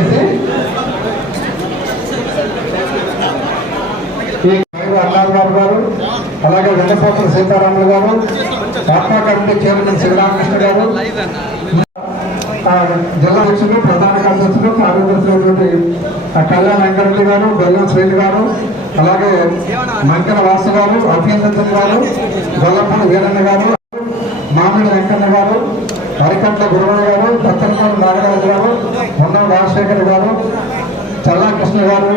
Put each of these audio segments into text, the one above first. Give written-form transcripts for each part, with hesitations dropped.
దయచేసి అల్లాద్ గారు, అలాగే వెంకటేశ్వర సీతారాములు గారు, ఆత్మా కమిటీ చైర్మన్ శివరామకృష్ణ గారు, జిల్లా అధ్యక్షులు, ప్రధాన కార్యదర్శులు, కార్యదర్శులైనటువంటి కళ్యాణ వెంకరెడ్డి గారు, బెల్లం శ్రీని గారు, అలాగే మంకల వాసు గారు, అభినందన్ గారు, గొల్లపూడి వీరన్న గారు, మామిడి వెంకన్న గారు, అరికట్ల గురవయ్య గారు, దత్తనపల్లి నాగరాజు గారు, ఉన్నవ రాజశేఖర్ గారు, చల్లా కృష్ణ గారు,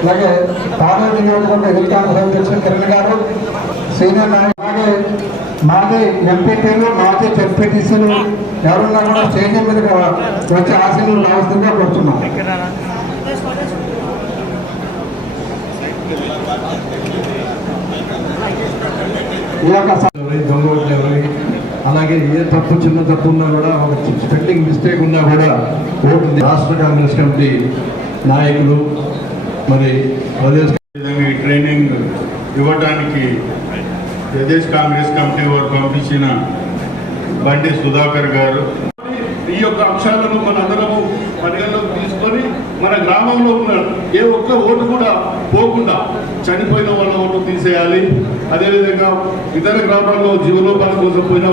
అలాగే పార్లమెంట్ నియోజకవర్గ హిల్ కాంగ్రెస్ అధ్యక్షులు కిరణ్ గారు, సీనియర్ నాయకులు, అలాగే మాజీ ఎంపీటీలు, మాజీ జెడ్పీటీసీలు ఎవరున్నా కూడా స్టేజ్ మీదకి వచ్చి ఆశీర్వాదం రావాల్సిందిగా కోరుతున్నాం. ఈ యొక్క దొంగోట్లు ఎవరి, అలాగే ఏ తప్పు చిన్న తప్పు ఉన్నా కూడా ఒక స్పెల్లింగ్ మిస్టేక్ ఉన్నా కూడా ఓటు రాష్ట్ర కాంగ్రెస్ కమిటీ నాయకులు మరి ప్రదేశ్ ట్రైనింగ్ ఇవ్వడానికి ప్రదేశ్ కాంగ్రెస్ కమిటీ వారు పంపించిన బండి సుధాకర్ గారు ఈ యొక్క అంశాలను మన అందరము పరిగణలోకి తీసుకొని మన గ్రామంలో ఉన్న ఏ ఒక్క ఓటు కూడా పోకుండా చనిపోయిన వాళ్ళ ఓటు తీసేయాలి. అదేవిధంగా ఇతర గ్రామాల్లో జీవనోపాధి కోసం పోయిన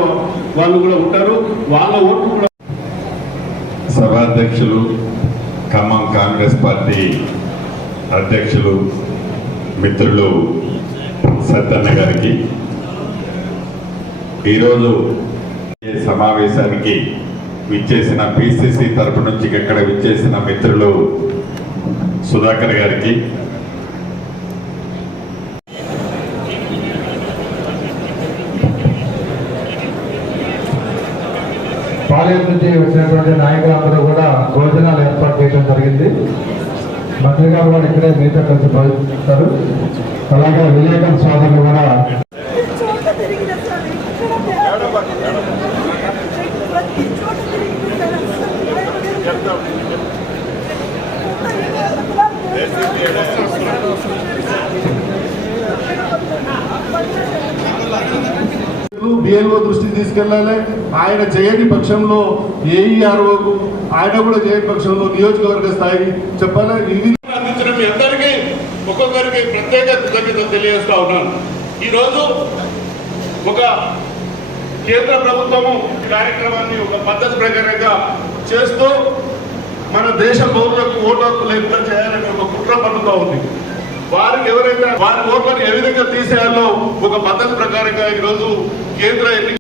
వాళ్ళు కూడా ఉంటారు, వాళ్ళ ఓటు కూడా. సభాధ్యక్షులు, ఖమ్మం కాంగ్రెస్ పార్టీ అధ్యక్షులు మిత్రులు సత్తన్న గారికి, ఈరోజు సమావేశానికి విచ్చేసిన పిసిసి తరపు నుంచి ఇక్కడ విచ్చేసిన మిత్రులు సుధాకర్ గారికి, పార్లమెంట్ నుంచి వచ్చినటువంటి నాయకులందరూ కూడా భోజనాలు ఏర్పాటు చేయడం జరిగింది. మంత్రి గారు కూడా ఇక్కడే మీతో కలిసి భోజనిస్తారు. అలాగే విలేకరుల సోదరులు కూడా బిఎల్ఓ దృష్టికి తీసుకెళ్లాలి. ఆయన చేయని పక్షంలో ఏఈఆర్ఓకు ఆయన కూడా చేయని పక్షంలో నియోజకవర్గ స్థాయి చెప్పాలి. ఇది అందించడం మీ అందరికీ ఒక్కొక్కరికి ప్రత్యేక కృతజ్ఞతలు తెలియజేస్తా ఉన్నాను. ఈరోజు ఒక కేంద్ర ప్రభుత్వము కార్యక్రమాన్ని ఒక పద్ధతి ప్రకారంగా చేస్తూ మన దేశ పౌరులకు ఓటు హక్కు లేకుండా చేయాలని ఒక కుట్ర పన్నుతా ఉంది. వారికి ఎవరైతే వారి ఓట్లను ఏ విధంగా తీసేయాలో ఒక పద్ధతి ప్రకారంగా ఈరోజు కేంద్ర